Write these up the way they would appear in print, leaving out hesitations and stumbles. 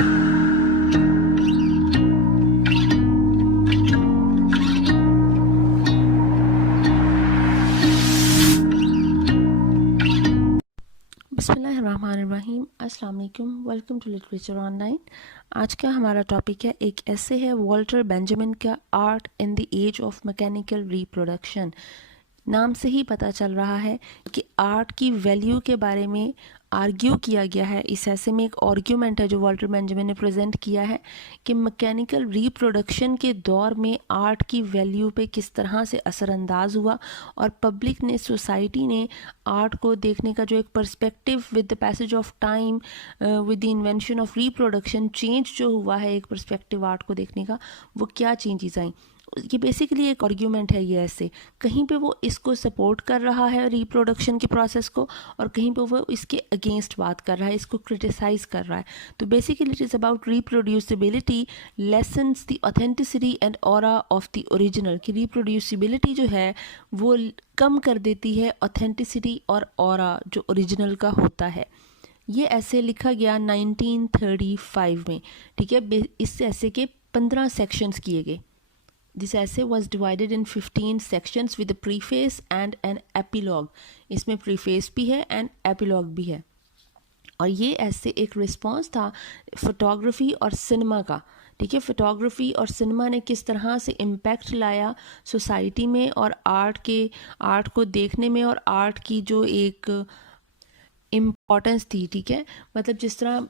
बिस्मिल्लाहिर्रहमानिर्रहीम। अस्सलाम वालेकुम। Welcome to literature online. आज का हमारा टॉपिक है, एक ऐसे है वॉल्टर बेंजामिन का art in the age of mechanical reproduction. नाम से ही पता चल रहा है कि आर्ट की वैल्यू के बारे में आर्ग्यू किया गया है। इस ऐसे में एक आर्ग्यूमेंट है जो वॉल्टर बेंजामिन ने प्रेजेंट किया है कि मैकेनिकल रिप्रोडक्शन के दौर में आर्ट की वैल्यू पे किस तरह से असरअंदाज हुआ और पब्लिक ने, सोसाइटी ने आर्ट को देखने का जो एक perspective with the passage of time, with the invention of reproduction, change जो हुआ है एक पर्सपेक्टिव आर्ट को देखने का, वो क्या चेंजेस आई। ये बेसिकली एक आर्ग्यूमेंट है। ये ऐसे कहीं पे वो इसको सपोर्ट कर रहा है रिप्रोडक्शन के प्रोसेस को, और कहीं पे वो इसके अगेंस्ट बात कर रहा है, इसको क्रिटिसाइज कर रहा है। तो basically it is about reproducibility lessons the authenticity and aura of the original. कि रिप्रोड्यूसिबिलिटी जो है वो कम कर देती है ऑथेंटिसिटी और ऑरा जो ओरिजिनल का होता है। ये ऐसे लिखा गया 1935 में, ठीक है। इस ऐसे के 15 सेक्शंस किए गए। This essay was divided in 15 sections with a preface and an epilogue. इसमें preface भी है and epilogue भी है। और ये ऐसे एक रिस्पॉन्स था फोटोग्राफी और सिनेमा का, ठीक है। फोटोग्राफी और सिनेमा ने किस तरह से इम्पैक्ट लाया सोसाइटी में और आर्ट को देखने में, और आर्ट की जो एक इम्पॉर्टेंस थी, ठीक है। मतलब जिस तरह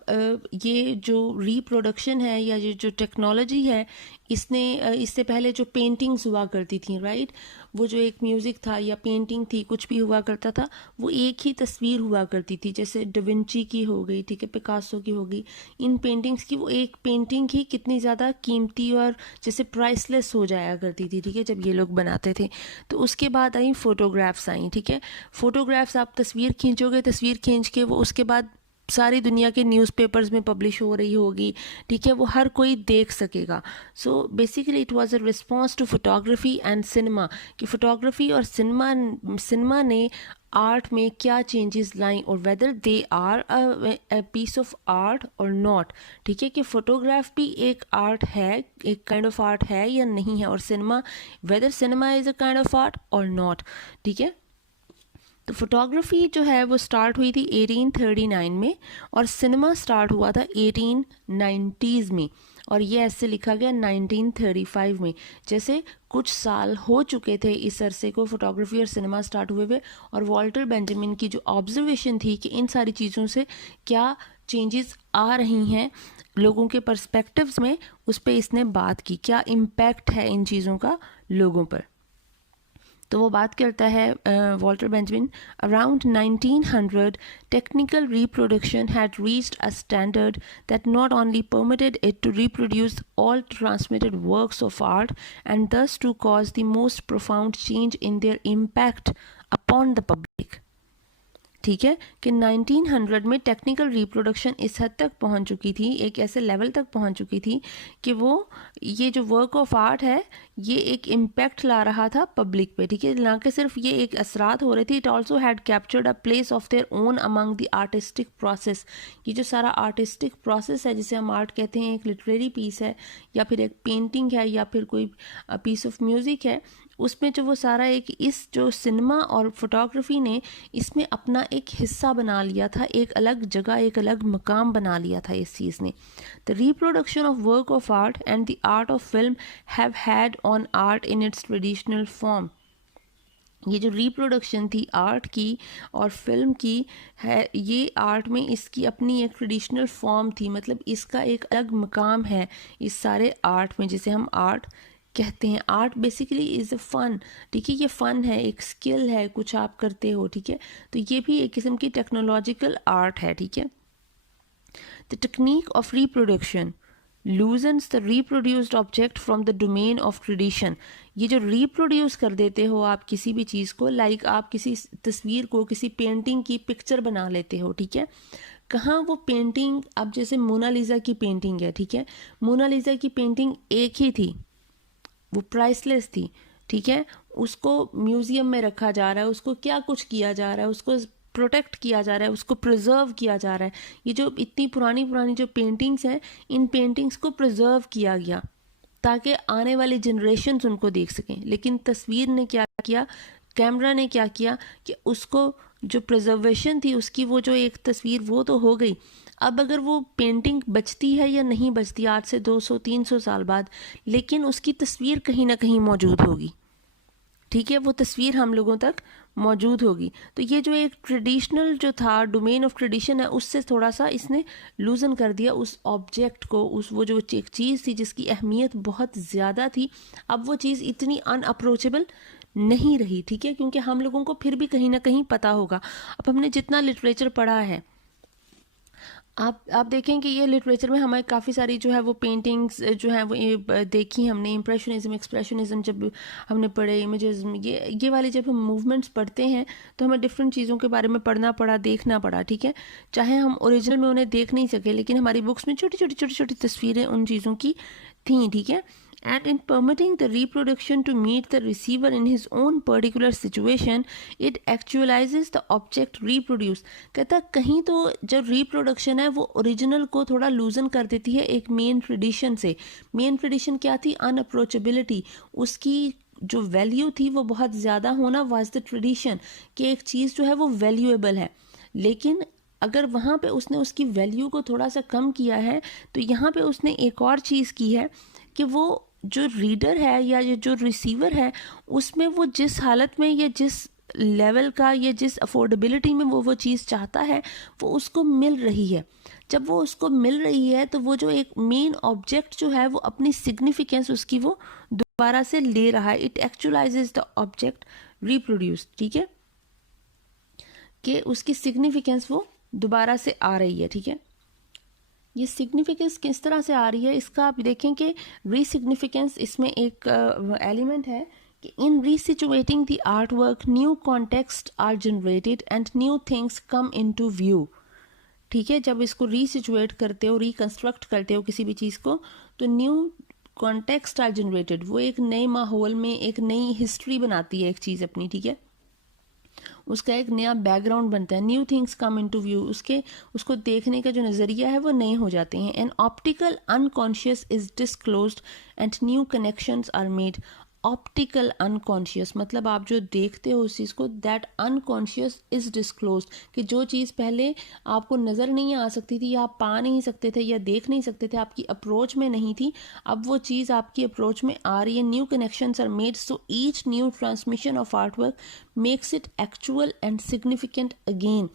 ये जो रिप्रोडक्शन है या ये जो टेक्नोलॉजी है, इससे पहले जो पेंटिंग्स हुआ करती थी, राइट, वो जो एक म्यूज़िक था या पेंटिंग थी, कुछ भी हुआ करता था, वो एक ही तस्वीर हुआ करती थी। जैसे डाविंची की हो गई, ठीक है, पिकासो की हो गई, इन पेंटिंग्स की वो एक पेंटिंग ही कितनी ज़्यादा कीमती और जैसे प्राइसलेस हो जाया करती थी, ठीक है, जब ये लोग बनाते थे। तो उसके बाद आई फ़ोटोग्राफ्स आई, ठीक है। फ़ोटोग्राफ्स, आप तस्वीर खींचोगे, तस्वीर खींच के वो उसके बाद सारी दुनिया के न्यूज़पेपर्स में पब्लिश हो रही होगी, ठीक है, वो हर कोई देख सकेगा। So basically it was a response to photography and cinema, कि फोटोग्राफी और सिनेमा ने आर्ट में क्या चेंजेस लाई और whether they are a piece of art or not, ठीक है। कि फोटोग्राफ भी एक आर्ट है, एक काइंड ऑफ आर्ट है या नहीं है, और cinema, whether cinema is a kind of art or not, ठीक है। तो फोटोग्राफी जो है वो स्टार्ट हुई थी 1839 में, और सिनेमा स्टार्ट हुआ था 1890s में, और ये ऐसे लिखा गया 1935 में। जैसे कुछ साल हो चुके थे इस अरसे को फोटोग्राफी और सिनेमा स्टार्ट हुए हुए, और वॉल्टर बेंजामिन की जो ऑब्जर्वेशन थी कि इन सारी चीज़ों से क्या चेंजेस आ रही हैं लोगों के पर्सपेक्टिव्स में, उस पर इसने बात की, क्या इम्पैक्ट है इन चीज़ों का लोगों पर। तो वो बात करता है Walter Benjamin, around 1900 technical reproduction had reached a standard that not only permitted it to reproduce all transmitted works of art and thus to cause the most profound change in their impact upon the public, ठीक है। कि 1900 में technical reproduction इस हद तक पहुंच चुकी थी, एक ऐसे लेवल तक पहुंच चुकी थी कि वो ये जो वर्क ऑफ आर्ट है ये एक इम्पैक्ट ला रहा था पब्लिक पे, ठीक है। ना कि सिर्फ ये एक असरात हो रहे थे, it also had captured a place of their own among the artistic process. ये जो सारा आर्टिस्टिक प्रोसेस है, जिसे हम आर्ट कहते हैं, एक लिटरेरी पीस है या फिर एक पेंटिंग है या फिर कोई पीस ऑफ म्यूज़िक है, उसमें जो वो सारा एक, इस जो सिनेमा और फोटोग्राफी ने इसमें अपना एक हिस्सा बना लिया था, एक अलग जगह, एक अलग मकाम बना लिया था इस चीज़ ने। The reproduction of work of art and the art of film have had on art in its traditional form. ये जो रिप्रोडक्शन थी आर्ट की और फिल्म की है, ये आर्ट में इसकी अपनी एक ट्रेडिशनल फॉर्म थी, मतलब इसका एक अलग मकाम है इस सारे आर्ट में, जिसे हम आर्ट कहते हैं। Art basically is a fun, ठीक है, ये फ़न है, एक स्किल है, कुछ आप करते हो, ठीक है। तो ये भी एक किस्म की टेक्नोलॉजिकल आर्ट है, ठीक है। The technique of reproduction loosens the reproduced object from the domain of tradition. ये जो रिप्रोड्यूस कर देते हो आप किसी भी चीज़ को, लाइक आप किसी तस्वीर को, किसी पेंटिंग की पिक्चर बना लेते हो, ठीक है। कहाँ वो पेंटिंग, अब जैसे मोनालिसा की पेंटिंग है, ठीक है, मोनालिसा की पेंटिंग एक ही थी, वो प्राइसलेस थी, ठीक है। उसको म्यूज़ियम में रखा जा रहा है, उसको क्या कुछ किया जा रहा है, उसको प्रोटेक्ट किया जा रहा है, उसको प्रिजर्व किया जा रहा है। ये जो इतनी पुरानी पुरानी जो पेंटिंग्स हैं, इन पेंटिंग्स को प्रिजर्व किया गया ताकि आने वाली जनरेशन्स उनको देख सकें। लेकिन तस्वीर ने क्या किया, कैमरा ने क्या किया कि उसको जो प्रिजर्वेशन थी उसकी, वो जो एक तस्वीर वो तो हो गई। अब अगर वो पेंटिंग बचती है या नहीं बचती आज से 200-300 साल बाद, लेकिन उसकी तस्वीर कहीं ना कहीं मौजूद होगी, ठीक है, वो तस्वीर हम लोगों तक मौजूद होगी। तो ये जो एक ट्रेडिशनल जो था, डोमेन ऑफ ट्रेडिशन है, उससे थोड़ा सा इसने लूजन कर दिया उस ऑब्जेक्ट को, उस वो जो एक चीज़ थी जिसकी अहमियत बहुत ज़्यादा थी, अब वो चीज़ इतनी अनअप्रोचेबल नहीं रही, ठीक है, क्योंकि हम लोगों को फिर भी कहीं ना कहीं पता होगा। अब हमने जितना लिटरेचर पढ़ा है, आप देखें कि ये लिटरेचर में हमें काफ़ी सारी जो है वो पेंटिंग्स जो है वो देखी हमने। इम्प्रेशनिज्म, एक्सप्रेशनिज्म जब हमने पढ़े, इमेजेस, ये वाले जब हम मूवमेंट्स पढ़ते हैं तो हमें डिफरेंट चीज़ों के बारे में पढ़ना पड़ा, देखना पड़ा, ठीक है। चाहे हम ओरिजिनल में उन्हें देख नहीं सके, लेकिन हमारी बुक्स में छोटी छोटी छोटी छोटी तस्वीरें उन चीज़ों की थी, ठीक है। And in permitting the reproduction to meet the receiver in his own particular situation, it actualizes the object reproduced। कहता कहीं तो जब रिप्रोडक्शन है वो ओरिजिनल को थोड़ा लूजन कर देती है एक मेन ट्रेडिशन से। मेन ट्रेडिशन क्या थी? अनअप्रोचेबिलिटी। उसकी जो वैल्यू थी वो बहुत ज़्यादा होना वाज द ट्रेडिशन, कि एक चीज़ जो है वो वैल्यूएबल है। लेकिन अगर वहाँ पे उसने उसकी वैल्यू को थोड़ा सा कम किया है, तो यहाँ पे उसने एक और चीज़ की है कि वो जो रीडर है या जो रिसीवर है, उसमें वो जिस हालत में या जिस लेवल का या जिस अफोर्डेबिलिटी में वो चीज़ चाहता है, वो उसको मिल रही है। जब वो उसको मिल रही है तो वो जो एक मेन ऑब्जेक्ट जो है वो अपनी सिग्निफिकेंस उसकी वो दोबारा से ले रहा है। इट एक्चुअलाइजेज द ऑब्जेक्ट रिप्रोड्यूस, ठीक है, कि उसकी सिग्निफिकेंस वो दोबारा से आ रही है, ठीक है। ये सिग्निफिकेंस किस तरह से आ रही है, इसका आप देखें कि रीसिग्निफिकेंस इसमें एक एलिमेंट है कि in resituating the art work new context are generated and new things come into view, ठीक है। जब इसको रीसिचुएट करते हो, रिकंस्ट्रक्ट करते हो किसी भी चीज़ को, तो न्यू कॉन्टेक्स्ट आर जनरेटेड, वो एक नए माहौल में एक नई हिस्ट्री बनाती है एक चीज़ अपनी, ठीक है, उसका एक नया बैकग्राउंड बनता है। New things come into view, उसको देखने का जो नज़रिया है वो नए हो जाते हैं। An optical unconscious is disclosed and new connections are made. Optical unconscious मतलब आप जो देखते हो उस चीज़ को, दैट अनकॉन्शियस इज डिस्क्लोज्ड, कि जो चीज़ पहले आपको नज़र नहीं आ सकती थी या आप पा नहीं सकते थे या देख नहीं सकते थे, आपकी अप्रोच में नहीं थी, अब वो चीज़ आपकी अप्रोच में आ रही है। New connections are made, so each new transmission of art work makes it actual and significant again.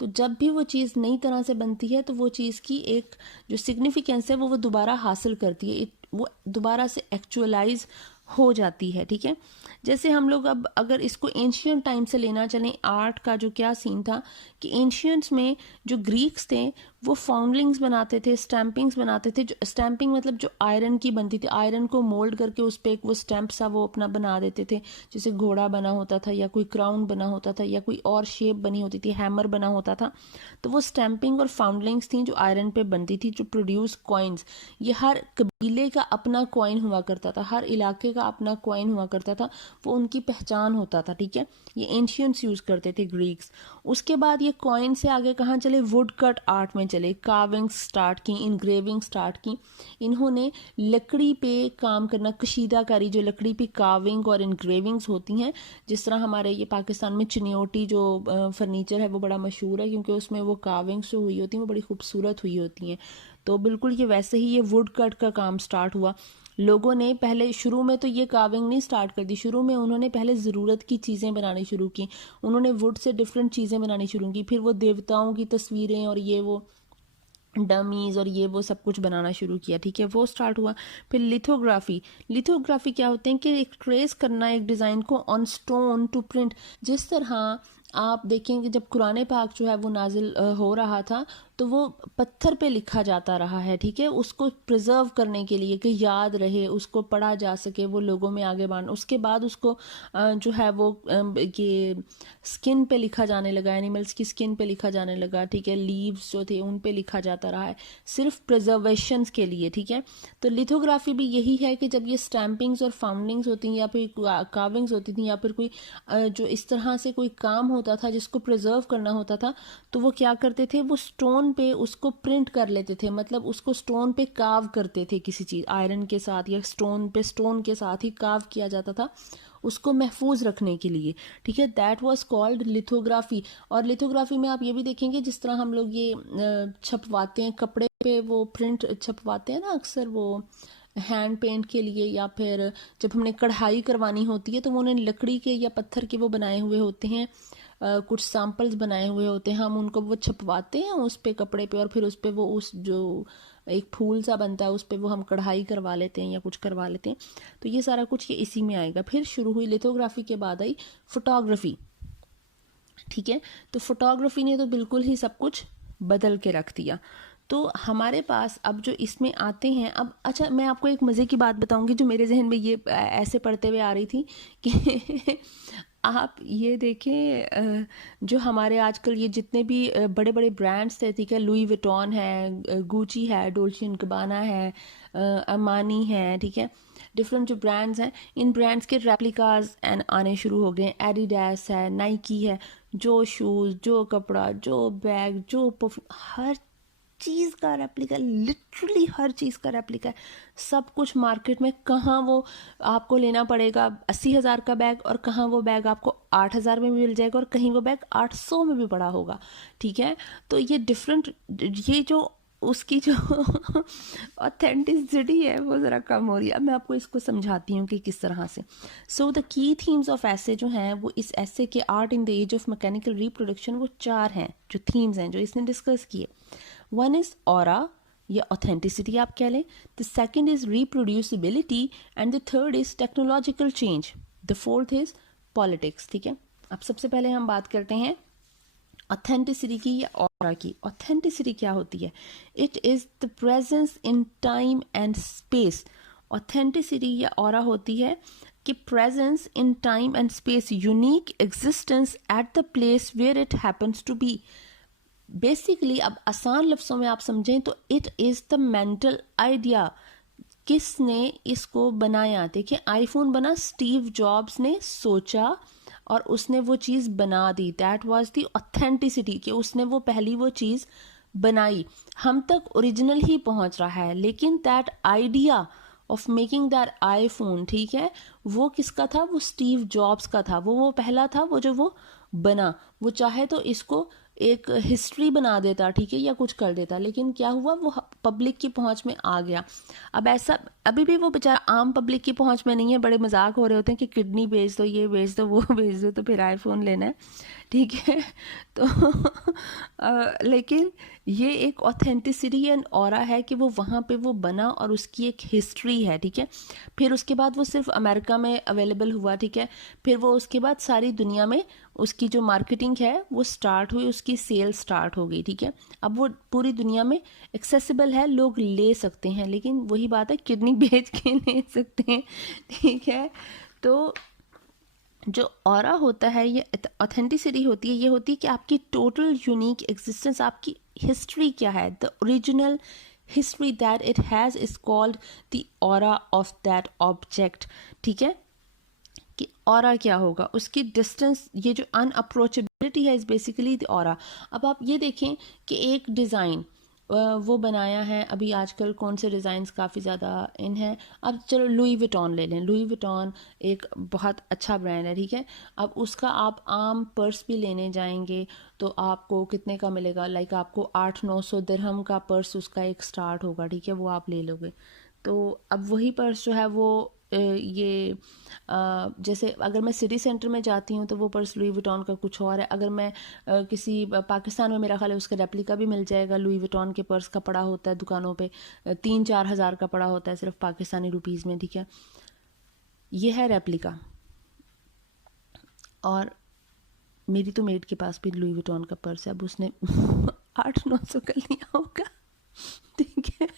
तो जब भी वो चीज़ नई तरह से बनती है तो वो चीज़ की एक जो सिग्निफिकेंस है वो दोबारा हासिल करती है, वो दोबारा से एक्चुअलाइज हो जाती है, ठीक है। जैसे हम लोग अब अगर इसको एंशियंट टाइम से लेना चलें, आर्ट का जो क्या सीन था कि एंशियंट्स में जो ग्रीक्स थे वो फाउंडलिंग्स बनाते थे, स्टैंपिंग्स बनाते थे। जो स्टैंपिंग मतलब जो आयरन की बनती थी, आयरन को मोल्ड करके उस पर एक वो स्टैंप सा वो अपना बना देते थे, जैसे घोड़ा बना होता था या कोई क्राउन बना होता था या कोई और शेप बनी होती थी, हैमर बना होता था। तो वो स्टैंपिंग और फाउंडलिंग्स थी जो आयरन पे बनती थी, जो प्रोड्यूस कॉइन्स। ये हर कबीले का अपना कॉइन हुआ करता था, हर इलाके का अपना कॉइन हुआ करता था, वो उनकी पहचान होता था, ठीक है। ये एंशियंट्स यूज़ करते थे ग्रीक्स। उसके बाद ये कॉइन से आगे कहाँ चले? वुड कट आर्ट में चले, कार्विंग्स स्टार्ट की, इनग्रेविंग स्टार्ट की। इन्होंने लकड़ी पे काम करना, कशीदाकारी, जो लकड़ी पे कार्विंग और इनग्रेविंग्स होती हैं, जिस तरह हमारे ये पाकिस्तान में चिनियोटी जो फर्नीचर है वो बड़ा मशहूर है, क्योंकि उसमें वो कार्विंग्स जो हुई होती हैं वो बड़ी खूबसूरत हुई होती हैं। तो बिल्कुल ये वैसे ही ये वुड कट का काम स्टार्ट हुआ। लोगों ने पहले शुरू में तो ये कार्विंग नहीं स्टार्ट कर दी, शुरू में उन्होंने पहले ज़रूरत की चीज़ें बनानी शुरू की, उन्होंने वुड से डिफरेंट चीज़ें बनानी शुरू की, फिर वो देवताओं की तस्वीरें और ये वो डमीज़ और ये वो सब कुछ बनाना शुरू किया, ठीक है, वो स्टार्ट हुआ। फिर लिथोग्राफी। लिथोग्राफी क्या होते हैं कि एक ट्रेस करना एक डिज़ाइन को ऑन स्टोन टू प्रिंट। जिस तरह आप देखेंगे जब कुरान पाक जो है वो नाजिल हो रहा था, तो वो पत्थर पे लिखा जाता रहा है, ठीक है, उसको प्रिजर्व करने के लिए कि याद रहे, उसको पढ़ा जा सके, वो लोगों में आगे बढ़। उसके बाद उसको जो है वो ये स्किन पे लिखा जाने लगा, एनिमल्स की स्किन पे लिखा जाने लगा, ठीक है, लीव्स जो थे उन पे लिखा जाता रहा है सिर्फ प्रिजर्वेशन के लिए, ठीक है। तो लिथोग्राफी भी यही है कि जब ये स्टैम्पिंग्स और फाउंडिंग्स होती हैं या फिर कार्विंग्स होती थी या फिर कोई जो इस तरह से कोई काम होता था जिसको प्रिजर्व करना होता था, तो वो क्या करते थे, वो स्टोन पे उसको प्रिंट कर लेते थे, मतलब उसको स्टोन पे काव करते थे, किसी चीज़ आयरन के साथ या स्टोन पे, स्टोन के साथ ही काव किया जाता था उसको महफूज रखने के लिए, ठीक है। That was called lithography. और लिथोग्राफी में आप ये भी देखेंगे जिस तरह हम लोग ये छपवाते हैं कपड़े पे, वो प्रिंट छपवाते हैं ना अक्सर, वो हैंड पेंट के लिए, या फिर जब हमने कढ़ाई करवानी होती है तो वो उन्हें लकड़ी के या पत्थर के वो बनाए हुए होते हैं, कुछ सैम्पल्स बनाए हुए होते हैं, हम उनको वो छपवाते हैं उस पे, कपड़े पे, और फिर उस पे वो उस जो एक फूल सा बनता है उस पे वो हम कढ़ाई करवा लेते हैं या कुछ करवा लेते हैं। तो ये सारा कुछ ये इसी में आएगा। फिर शुरू हुई लिथोग्राफी के बाद आई फोटोग्राफी, ठीक है। तो फोटोग्राफी ने तो बिल्कुल ही सब कुछ बदल के रख दिया। तो हमारे पास अब जो इसमें आते हैं, अब अच्छा मैं आपको एक मज़े की बात बताऊंगी जो मेरे जहन में ये ऐसे पढ़ते हुए आ रही थी कि आप ये देखें, जो हमारे आजकल ये जितने भी बड़े बड़े ब्रांड्स थे, ठीक है, लुई विटॉन है, गुची है, डोल्चे एंड गबाना है, अमानी है, ठीक है, डिफरेंट जो ब्रांड्स हैं, इन ब्रांड्स के रेप्लिकाज एंड आने शुरू हो गए। एडिडास है, नाइकी है, जो शूज़, जो कपड़ा, जो बैग, जो परफ्यूम, हर चीज़ का रेप्लिका, लिटरली हर चीज़ का रेप्लिका है। सब कुछ मार्केट में, कहाँ वो आपको लेना पड़ेगा 80,000 का बैग और कहाँ वो बैग आपको 8,000 में भी मिल जाएगा और कहीं वो बैग 800 में भी पड़ा होगा, ठीक है। तो ये डिफरेंट, ये जो उसकी जो ऑथेंटिसिटी है वो ज़रा कम हो रही है। अब मैं आपको इसको समझाती हूँ कि किस तरह से। So the key themes of essay जो हैं वो इस ऐसे के art in the age of mechanical reproduction, वो 4 हैं जो थीम्स हैं जो इसने डिस्कस किए। वन इज़ ऑरा या ऑथेंटिसिटी आप कह लें, the second is reproducibility and the third is technological change, the fourth is politics, ठीक है। अब सबसे पहले हम बात करते हैं ऑथेंटिसिटी की या ऑरा की। ऑथेंटिसिटी क्या होती है? It is the presence in time and space. Authenticity या ऑरा होती है कि presence in time and space, unique existence at the place where it happens to be. Basically अब आसान लफ्ज़ों में आप समझें तो it is the mental idea. किसने इसको बनाया? देखिए, आईफोन बना स्टीव जॉब्स ने सोचा और उसने वो चीज़ बना दी। दैट वाज द ऑथेंटिसिटी, कि उसने वो पहली वो चीज़ बनाई। हम तक ओरिजिनल ही पहुंच रहा है, लेकिन that idea of making that iPhone, ठीक है, वो किसका था? वो स्टीव जॉब्स का था। वो पहला था वो जो वो बना। वो चाहे तो इसको एक हिस्ट्री बना देता, ठीक है, या कुछ कर देता, लेकिन क्या हुआ, वो पब्लिक की पहुंच में आ गया। अब ऐसा अभी भी वो बेचारा आम पब्लिक की पहुंच में नहीं है। बड़े मजाक हो रहे होते हैं कि किडनी बेच दो, ये बेच दो, वो बेच दो, तो फिर आईफोन लेना है, ठीक है। तो लेकिन ये एक ऑथेंटिसिटी एंड ऑरा है कि वो वहाँ पे वो बना और उसकी एक हिस्ट्री है, ठीक है। फिर उसके बाद वो सिर्फ अमेरिका में अवेलेबल हुआ, ठीक है। फिर वो उसके बाद सारी दुनिया में उसकी जो मार्केटिंग है वो स्टार्ट हुई, उसकी सेल स्टार्ट हो गई, ठीक है। अब वो पूरी दुनिया में एक्सेसिबल है, लोग ले सकते हैं, लेकिन वही बात है, किडनी बेच के ले सकते हैं, ठीक है। तो जो ऑरा होता है, ये ऑथेंटिसिटी होती है, ये होती है कि आपकी टोटल यूनिक एग्जिस्टेंस, आपकी हिस्ट्री क्या है, the original history that it has is called the aura of that object, ठीक है। कि ऑरा क्या होगा, उसकी डिस्टेंस, ये जो अनअप्रोचेबिलिटी है इज बेसिकली द ऑरा। अब आप ये देखें कि एक डिज़ाइन वो बनाया है, अभी आजकल कौन से डिज़ाइंस काफ़ी ज़्यादा इन है। अब चलो लुई विटॉन ले लें। लुई विटॉन एक बहुत अच्छा ब्रांड है, ठीक है। अब उसका आप आम पर्स भी लेने जाएंगे तो आपको कितने का मिलेगा? लाइक आपको 800-900 दिरहम का पर्स उसका एक स्टार्ट होगा, ठीक है, वो आप ले लोगे। तो अब वही पर्स जो है वो ये जैसे अगर मैं सिटी सेंटर में जाती हूँ तो वो पर्स लुई विटॉन का कुछ और है। अगर मैं किसी पाकिस्तान में, मेरा ख्याल है उसका रेप्लिका भी मिल जाएगा लुई विटॉन के पर्स का, पड़ा होता है दुकानों पे 3-4 हज़ार का पड़ा होता है सिर्फ पाकिस्तानी रुपीज़ में, ठीक है। ये है रेप्लिका। और मेरी तो मेड के पास भी लुई विटॉन का पर्स है, अब उसने 800-900 कर लिया होगा, ठीक है।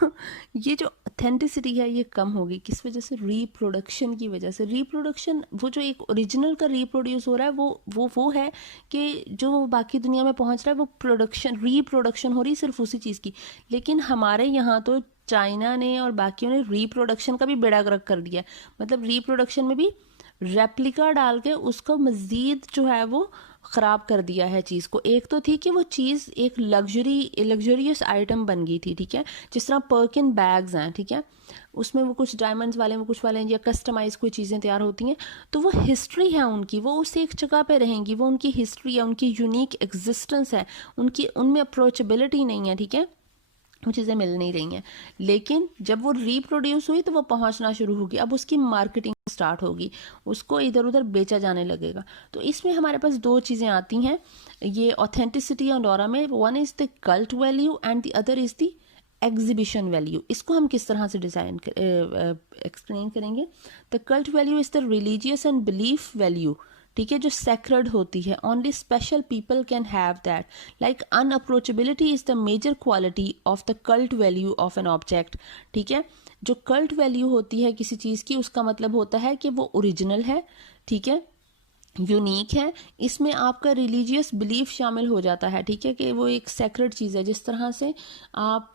तो ये जो ऑथेंटिसिटी है ये कम होगी, किस वजह से? रिप्रोडक्शन की वजह से। रिप्रोडक्शन, वो जो एक ओरिजिनल का रिप्रोड्यूस हो रहा है वो है कि जो बाकी दुनिया में पहुंच रहा है वो प्रोडक्शन, रिप्रोडक्शन हो रही है सिर्फ उसी चीज़ की। लेकिन हमारे यहाँ तो चाइना ने और बाकियों ने रिप्रोडक्शन का भी बेड़ा गर्क कर दिया है। मतलब रिप्रोडक्शन में भी रेप्लिका डाल के उसको मज़ीद जो है वो ख़राब कर दिया है चीज़ को। एक तो थी कि वो चीज़ एक लग्जरियस आइटम बन गई थी, ठीक है। जिस तरह पर्किन बैग्स हैं, ठीक है, उसमें वो कुछ डायमंड्स वाले में कुछ वाले या कस्टमाइज कोई चीज़ें तैयार होती हैं, तो वो हिस्ट्री है उनकी, वो उस एक जगह पे रहेंगी, वो उनकी हिस्ट्री है, उनकी यूनिक एग्जिस्टेंस है, उनकी उनमें अप्रोचेबिलिटी नहीं है, ठीक है, वो चीज़ें मिल नहीं रही हैं। लेकिन जब वो रिप्रोड्यूस हुई तो वो पहुंचना शुरू होगी, अब उसकी मार्केटिंग स्टार्ट होगी, उसको इधर उधर बेचा जाने लगेगा। तो इसमें हमारे पास दो चीज़ें आती हैं ये ऑथेंटिसिटी और डोरा में। One is the cult value and the other is the exhibition value. इसको हम किस तरह से डिज़ाइन एक्सप्लेन करेंगे? The cult value is the religious and belief value, ठीक है, जो सेक्रेड होती है। Only special people can have that. Like unapproachability is the major quality of the cult value of an object, ठीक है। जो cult value होती है किसी चीज़ की, उसका मतलब होता है कि वो ओरिजिनल है, ठीक है, यूनिक है। इसमें आपका रिलीजियस बिलीफ शामिल हो जाता है, ठीक है, कि वो एक सेक्रेड चीज़ है। जिस तरह से आप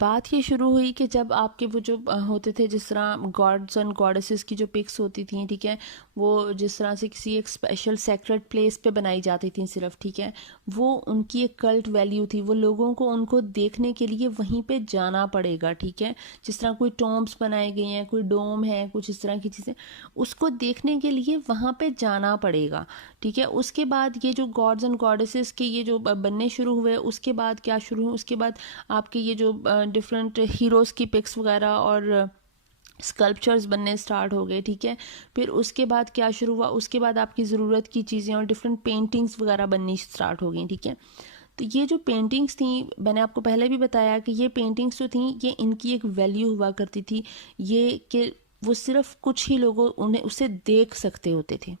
बात ये शुरू हुई कि जब आपके वो जो होते थे, जिस तरह गॉड्स एंड गॉडेसेस की जो पिक्स होती थी, ठीक है, वो जिस तरह से किसी एक स्पेशल सेक्रेट प्लेस पे बनाई जाती थी सिर्फ, ठीक है, वो उनकी एक कल्ट वैल्यू थी। वो लोगों को उनको देखने के लिए वहीं पे जाना पड़ेगा, ठीक है। जिस तरह कोई टॉम्ब्स बनाए गए हैं, कोई डोम है, कुछ इस तरह की चीज़ें, उसको देखने के लिए वहाँ पे जाना पड़ेगा, ठीक है। उसके बाद ये जो गॉड्स एंड गॉडेसेस के ये जो बनने शुरू हुए, उसके बाद क्या शुरू हुए, उसके बाद आपके ये जो डिफरेंट हीरोज़ की पिक्स वगैरह और स्कल्पचर्स बनने स्टार्ट हो गए, ठीक है। फिर उसके बाद क्या शुरू हुआ, उसके बाद आपकी ज़रूरत की चीज़ें और डिफरेंट पेंटिंग्स वगैरह बननी स्टार्ट हो गई, ठीक है। तो ये जो पेंटिंग्स थी, मैंने आपको पहले भी बताया कि ये पेंटिंग्स जो थी ये इनकी एक वैल्यू हुआ करती थी, ये कि वो सिर्फ कुछ ही लोगों उन्हें उसे देख सकते होते थे,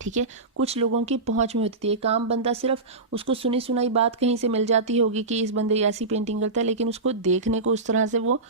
ठीक है। कुछ लोगों की पहुंच में होती थी। एक आम बंदा सिर्फ उसको सुनी सुनाई बात कहीं से मिल जाती होगी कि इस बंदे ऐसी पेंटिंग करता है, लेकिन उसको देखने को उस तरह से वो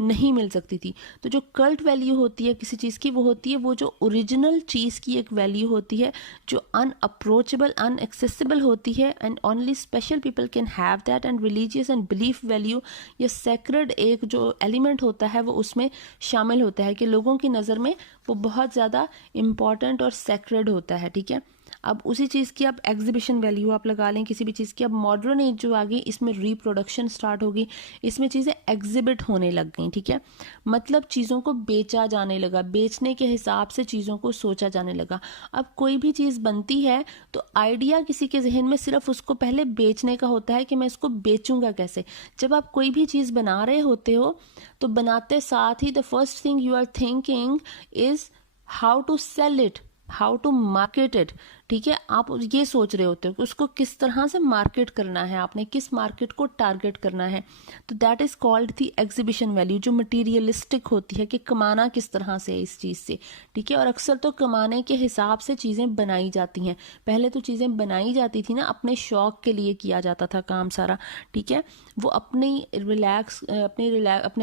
नहीं मिल सकती थी। तो जो कल्ट वैल्यू होती है किसी चीज़ की, वो होती है वो जो ओरिजिनल चीज़ की एक वैल्यू होती है, जो अनअप्रोचेबल अनएक्सेसिबल होती है, and only special people can have that. And religious and belief value, ये सेक्रेड एक जो एलिमेंट होता है वो उसमें शामिल होता है कि लोगों की नज़र में वो बहुत ज़्यादा इम्पॉर्टेंट और सेक्रेड होता है, ठीक है। अब उसी चीज़ की आप एग्जीबिशन वैल्यू आप लगा लें किसी भी चीज़ की। अब मॉडर्न एज जो आ गई, इसमें रिप्रोडक्शन स्टार्ट होगी, इसमें चीज़ें एग्जिबिट होने लग गई, ठीक है। मतलब चीज़ों को बेचा जाने लगा, बेचने के हिसाब से चीज़ों को सोचा जाने लगा। अब कोई भी चीज़ बनती है तो आइडिया किसी के जहन में सिर्फ उसको पहले बेचने का होता है कि मैं इसको बेचूंगा कैसे। जब आप कोई भी चीज़ बना रहे होते हो तो बनाते साथ ही the first thing you are thinking is how to sell it, how to market it, ठीक है। आप ये सोच रहे होते हो कि उसको किस तरह से मार्केट करना है, आपने किस मार्केट को टारगेट करना है। तो that is called the exhibition value, जो मटीरियलिस्टिक होती है कि कमाना किस तरह से है इस चीज़ से, ठीक है। और अक्सर तो कमाने के हिसाब से चीज़ें बनाई जाती हैं। पहले तो चीज़ें बनाई जाती थी ना, अपने शौक के लिए किया जाता था काम सारा, ठीक है। वो अपने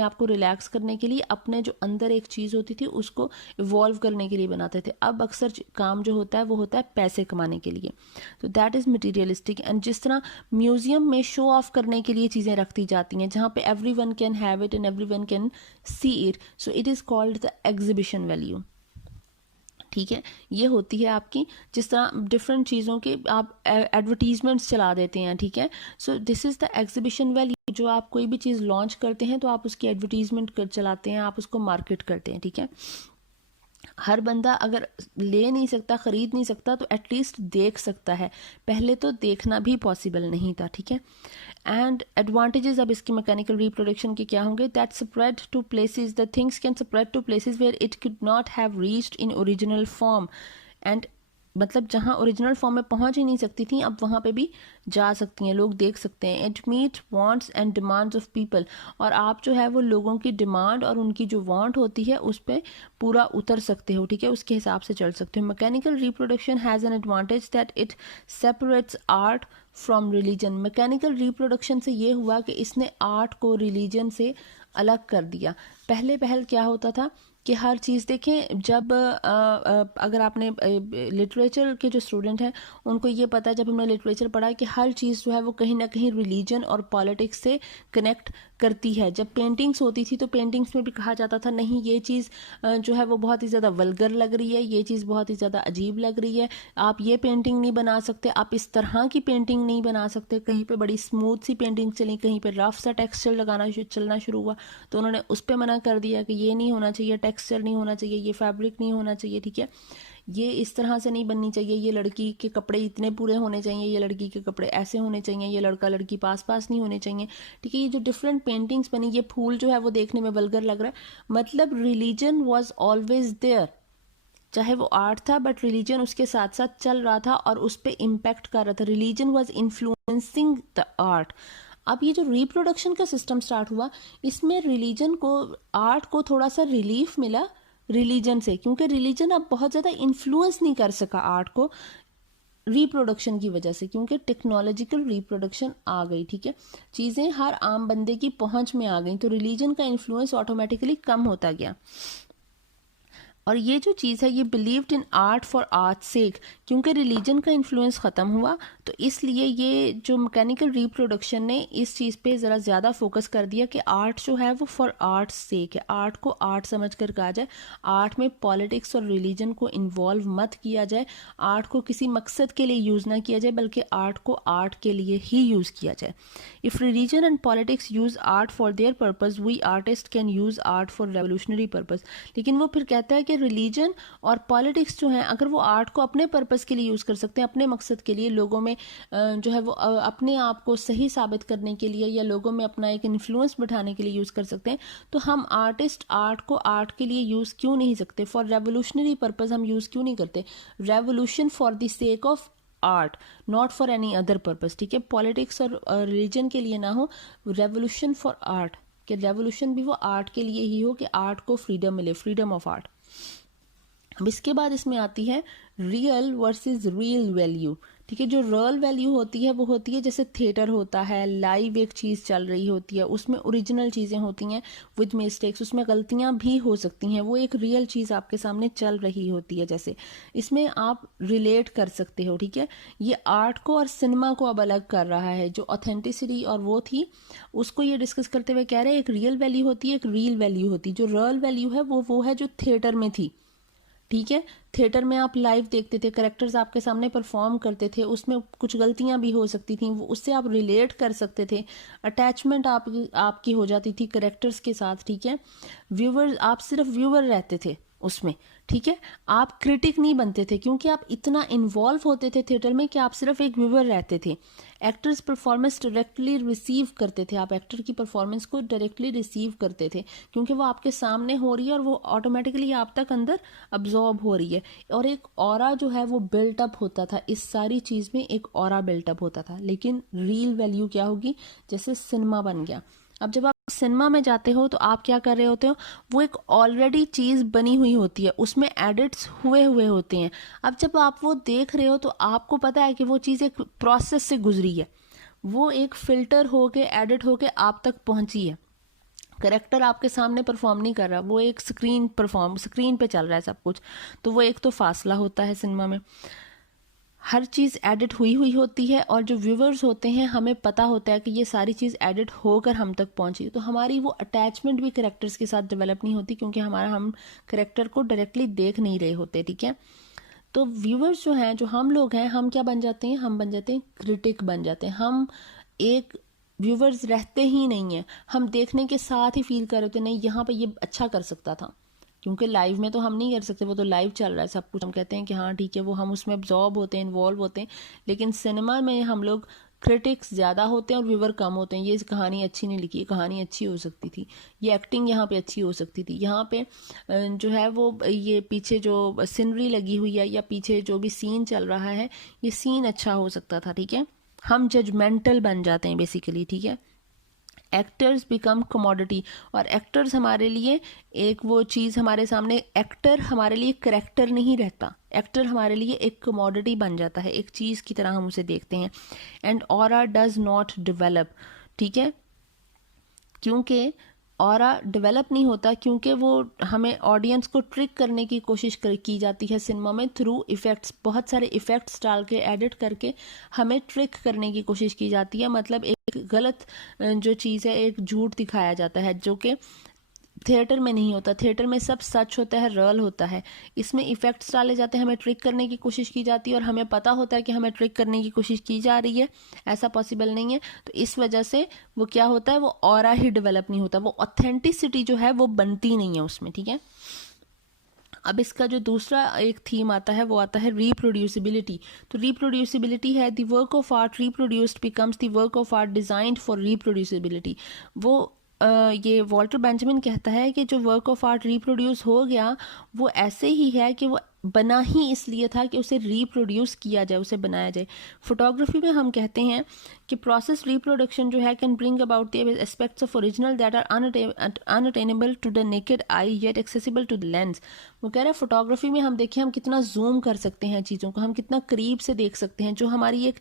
आप को रिलैक्स करने के लिए, अपने जो अंदर एक चीज़ होती थी उसको इवॉल्व करने के लिए बनाते थे। अब अक्सर काम जो होता है वो होता है पैसे कमाने के लिए। तो दैट इज़ मटीरियलिस्टिक। एंड जिस तरह म्यूजियम में शो ऑफ करने के लिए चीज़ें रखती जाती हैं, जहाँ पे every one can have it and every one can see it, so it is called the exhibition value, ठीक है। ये होती है आपकी, जिस तरह डिफरेंट चीज़ों के आप एडवर्टीजमेंट्स चला देते हैं, ठीक है। So this is the exhibition value. जो आप कोई भी चीज़ लॉन्च करते हैं तो आप उसकी एडवर्टीजमेंट चलाते हैं, आप उसको मार्केट करते हैं, ठीक है। हर बंदा अगर ले नहीं सकता, ख़रीद नहीं सकता, तो एटलीस्ट देख सकता है। पहले तो देखना भी पॉसिबल नहीं था, ठीक है। एंड एडवांटेजेस अब इसकी मैकेनिकल रिप्रोडक्शन के क्या होंगे? That spread to places, the things can spread to places where it could not have reached in original form. And मतलब जहाँ ओरिजिनल फॉर्म में पहुँच ही नहीं सकती थी, अब वहाँ पे भी जा सकती हैं, लोग देख सकते हैं। It meet wants and demands of people, और आप जो है वो लोगों की डिमांड और उनकी जो वांट होती है उस पर पूरा उतर सकते हो, ठीक है, उसके हिसाब से चल सकते हो। Mechanical reproduction has an advantage that it separates art from religion. Mechanical reproduction से ये हुआ कि इसने आर्ट को रिलीजन से अलग कर दिया। पहले क्या होता था कि हर चीज़ देखें, जब अगर आपने लिटरेचर के जो स्टूडेंट हैं उनको ये पता है, जब हमने लिटरेचर पढ़ा कि हर चीज़ जो है वो कहीं ना कहीं रिलीजन और पॉलिटिक्स से कनेक्ट करती है। जब पेंटिंग्स होती थी तो पेंटिंग्स में भी कहा जाता था नहीं ये चीज़ जो है वो बहुत ही ज़्यादा वल्गर लग रही है, ये चीज़ बहुत ही ज़्यादा अजीब लग रही है, आप ये पेंटिंग नहीं बना सकते, आप इस तरह की पेंटिंग नहीं बना सकते। कहीं पे बड़ी स्मूथ सी पेंटिंग चली, कहीं पे रफ सा टेक्सचर चलना शुरू हुआ, तो उन्होंने उस पर मना कर दिया कि ये नहीं होना चाहिए, टेक्सचर नहीं होना चाहिए, ये फैब्रिक नहीं होना चाहिए, ठीक है, ये इस तरह से नहीं बननी चाहिए, ये लड़की के कपड़े इतने पूरे होने चाहिए, ये लड़की के कपड़े ऐसे होने चाहिए, ये लड़का लड़की पास पास नहीं होने चाहिए, ठीक है। ये जो डिफरेंट पेंटिंग्स बनी, ये फूल जो है वो देखने में वल्गर लग रहा है, मतलब रिलीजन वॉज ऑलवेज देयर, चाहे वो आर्ट था बट रिलीजन उसके साथ साथ चल रहा था और उस पर इम्पैक्ट कर रहा था। Religion was influencing the art. अब ये जो रिप्रोडक्शन का सिस्टम स्टार्ट हुआ, इसमें रिलीजन को, आर्ट को थोड़ा सा रिलीफ मिला रिलीजन से, क्योंकि रिलीजन अब बहुत ज़्यादा इन्फ्लुएंस नहीं कर सका आर्ट को रिप्रोडक्शन की वजह से, क्योंकि टेक्नोलॉजिकल रिप्रोडक्शन आ गई, ठीक है, चीज़ें हर आम बंदे की पहुंच में आ गई, तो रिलीजन का इन्फ्लुएंस ऑटोमेटिकली कम होता गया। और ये जो चीज़ है ये believed in art for art sake, क्योंकि रिलीजन का इन्फ्लुएंस ख़त्म हुआ तो इसलिए ये जो मैकेनिकल रिप्रोडक्शन ने इस चीज़ पे ज़रा ज़्यादा फोकस कर दिया कि आर्ट जो है वो फॉर आर्ट सेक है, आर्ट को आर्ट समझ कर कहा जाए, आर्ट में पॉलिटिक्स और रिलीजन को इन्वॉल्व मत किया जाए, आर्ट को किसी मकसद के लिए यूज़ ना किया जाए बल्कि आर्ट को आर्ट के लिए ही यूज़ किया जाए। If religion and politics use art for their purpose, we artist can use art for revolutionary purpose. लेकिन वो फिर कहता है कि रिलीजन और पॉलिटिक्स जो हैं अगर वो आर्ट को अपने पर्पस के लिए यूज़ कर सकते हैं, अपने मकसद के लिए, लोगों में जो है वो अपने आप को सही साबित करने के लिए या लोगों में अपना एक इन्फ्लुएंस बैठाने के लिए यूज़ कर सकते हैं, तो हम आर्टिस्ट आर्ट को आर्ट के लिए यूज़ क्यों नहीं सकते, फॉर रेवोल्यूशनरी पर्पज़ हम यूज़ क्यों नहीं करते, revolution for the sake of art not for any other purpose, ठीक है, पॉलिटिक्स और रिलीजन के लिए ना हो, रेवोल्यूशन फॉर आर्ट, कि रेवोल्यूशन भी वो आर्ट के लिए ही हो कि आर्ट को फ्रीडम मिले, फ्रीडम ऑफ आर्ट। अब इसके बाद इसमें आती है रियल वर्सेस रियल वैल्यू, ठीक है, जो रियल वैल्यू होती है वो होती है जैसे थिएटर होता है, लाइव एक चीज़ चल रही होती है, उसमें ओरिजिनल चीज़ें होती हैं विद मिस्टेक्स, उसमें गलतियां भी हो सकती हैं, वो एक रियल चीज़ आपके सामने चल रही होती है, जैसे इसमें आप रिलेट कर सकते हो, ठीक है। ये आर्ट को और सिनेमा को अब अलग कर रहा है, जो ऑथेंटिसिटी और वो थी उसको ये डिस्कस करते हुए कह रहे हैं एक रियल वैल्यू होती है, एक रियल वैल्यू होती है। जो रियल वैल्यू है वो है जो थिएटर में थी, ठीक है, थिएटर में आप लाइव देखते थे, करेक्टर्स आपके सामने परफॉर्म करते थे, उसमें कुछ गलतियां भी हो सकती थी, वो उससे आप रिलेट कर सकते थे, अटैचमेंट आपकी हो जाती थी करेक्टर्स के साथ, ठीक है, व्यूवर, आप सिर्फ व्यूवर रहते थे उसमें, ठीक है, आप क्रिटिक नहीं बनते थे क्योंकि आप इतना इन्वॉल्व होते थे थिएटर में कि आप सिर्फ एक व्यूवर रहते थे। एक्टर्स परफॉर्मेंस डायरेक्टली रिसीव करते थे, आप एक्टर की परफॉर्मेंस को डायरेक्टली रिसीव करते थे क्योंकि वो आपके सामने हो रही है और वो ऑटोमेटिकली आप तक अंदर अब्जॉर्ब हो रही है, और एक ऑरा जो है वो बिल्टअप होता था, इस सारी चीज़ में एक ऑरा बिल्टअप होता था। लेकिन रियल वैल्यू क्या होगी, जैसे सिनेमा बन गया, अब जब आप सिनेमा में जाते हो तो आप क्या कर रहे होते हो, वो एक ऑलरेडी चीज़ बनी हुई होती है, उसमें एडिट्स हुए हुए होते हैं। अब जब आप वो देख रहे हो तो आपको पता है कि वो चीज़ एक प्रोसेस से गुजरी है, वो एक फिल्टर होके एडिट होके आप तक पहुंची है, करेक्टर आपके सामने परफॉर्म नहीं कर रहा, वो एक स्क्रीन पे चल रहा है सब कुछ, तो वो एक तो फासला होता है सिनेमा में, हर चीज़ एडिट हुई हुई होती है, और जो व्यूवर्स होते हैं हमें पता होता है कि ये सारी चीज़ एडिट होकर हम तक पहुंची, तो हमारी वो अटैचमेंट भी करेक्टर्स के साथ डेवलप नहीं होती क्योंकि हम करेक्टर को डायरेक्टली देख नहीं रहे होते, ठीक है। तो व्यूवर्स जो हैं, जो हम लोग हैं, हम क्या बन जाते हैं, हम बन जाते हैं क्रिटिक बन जाते हैं, हम एक व्यूवर्स रहते ही नहीं है, हम देखने के साथ ही फील कर रहे होते नहीं यहाँ पे ये अच्छा कर सकता था, क्योंकि लाइव में तो हम नहीं कर सकते, वो तो लाइव चल रहा है सब कुछ, हम कहते हैं कि हाँ ठीक है, वो हम उसमें अब्जॉर्ब होते हैं, इन्वॉल्व होते हैं, लेकिन सिनेमा में हम लोग क्रिटिक्स ज़्यादा होते हैं और व्यूवर कम होते हैं। ये कहानी अच्छी नहीं लिखी, ये कहानी अच्छी हो सकती थी, ये एक्टिंग यहाँ पे अच्छी हो सकती थी, यहाँ पे जो है वो ये पीछे जो सीनरी लगी हुई है या पीछे जो भी सीन चल रहा है ये सीन अच्छा हो सकता था, ठीक है। हम जजमेंटल बन जाते हैं बेसिकली, ठीक है। एक्टर्स बिकम कमोडिटी, और एक्टर्स हमारे लिए एक वो चीज़ हमारे सामने, एक्टर हमारे लिए करेक्टर नहीं रहता, एक्टर हमारे लिए एक कमोडिटी बन जाता है, एक चीज़ की तरह हम उसे देखते हैं। And aura does not develop, ठीक है, क्योंकि ऑरा डेवलप नहीं होता क्योंकि वो हमें ऑडियंस को ट्रिक करने की कोशिश की जाती है सिनेमा में थ्रू इफ़ेक्ट्स, बहुत सारे इफ़ेक्ट्स डाल के एडिट करके हमें ट्रिक करने की कोशिश की जाती है। मतलब एक गलत जो चीज़ है, एक झूठ दिखाया जाता है जो कि थिएटर में नहीं होता। थिएटर में सब सच होता है, रियल होता है। इसमें इफ़ेक्ट्स डाले जाते हैं, हमें ट्रिक करने की कोशिश की जाती है और हमें पता होता है कि हमें ट्रिक करने की कोशिश की जा रही है, ऐसा पॉसिबल नहीं है। तो इस वजह से वो क्या होता है, वो ऑरा ही डेवलप नहीं होता, वो ऑथेंटिसिटी जो है वो बनती नहीं है उसमें, ठीक है। अब इसका जो दूसरा एक थीम आता है वो आता है रिप्रोड्यूसिबिलिटी। तो रिप्रोड्यूसिबिलिटी है, the work of art reproduced becomes the work of art designed for reproducibility. वो ये वॉल्टर बेंजामिन कहता है कि जो वर्क ऑफ आर्ट रिप्रोड्यूस हो गया वो ऐसे ही है कि वो बना ही इसलिए था कि उसे रिप्रोड्यूस किया जाए, उसे बनाया जाए। फोटोग्राफी में हम कहते हैं कि प्रोसेस रिप्रोडक्शन जो है can bring about the aspects of original that are unattainable to the naked eye yet accessible to the lens. वो कह रहा है फोटोग्राफी में हम देखें हम कितना जूम कर सकते हैं चीज़ों को, हम कितना करीब से देख सकते हैं, जो हमारी एक